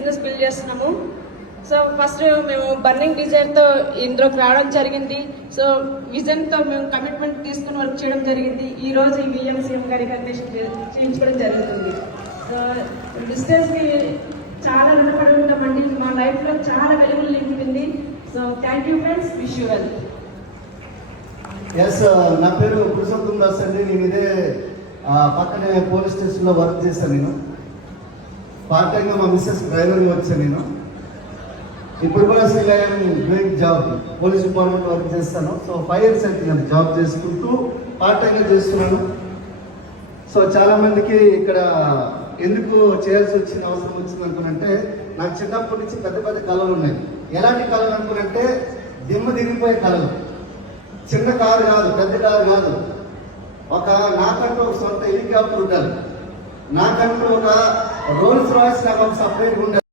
Business build చేస్తున్నాము. So first మేము burning డిజైర్తో ఇందులోకి రావడం జరిగింది. సో విజన్తో మేము కమిట్మెంట్ తీసుకుని వర్క్ చేయడం జరిగింది. ఈ రోజు ఈ విఎంసీఎం గారి కండిషన్ చేయించుకోవడం జరుగుతుంది. సో డిస్టెన్స్కి చాలా రుణపడి ఉంటామండి. మా లైఫ్లో చాలా వెలుగులు నింపింది. So thank you friends, wish you well. Yes, నా పేరు పురుషోత్తం దాస్ అండి. నేను ఇదే పక్కనే పోలీస్ స్టేషన్లో వర్క్ చేశాను. నేను పార్ట్ టైంగా మా మిస్సెస్ డ్రైవర్గా వచ్చాను. నేను ఇప్పుడు కూడా doing job police department work చేస్తాను. సో 5 years అవుతుంది జాబ్ చేసుకుంటూ పార్ట్ టైంగా చేస్తున్నాను. సో చాలా మందికి ఇక్కడ ఎందుకు చేయాల్సి వచ్చిన అవసరం వచ్చింది అనుకున్నంటే, నాకు చిన్నప్పటి నుంచి పెద్ద పెద్ద కళలు ఉన్నాయి. ఎలాంటి కళలు అనుకున్నంటే దిమ్మ దిగిపోయే కళలు. చిన్న కారు కాదు, పెద్ద కారు కాదు, నాకంటూ ఒక సొంత హెలికాప్టర్ ఉండాలి, నాకంటూ ఒక రోల్స్ రాయిస్ నాకు ఒక సపరేట్గా ఉండాలి.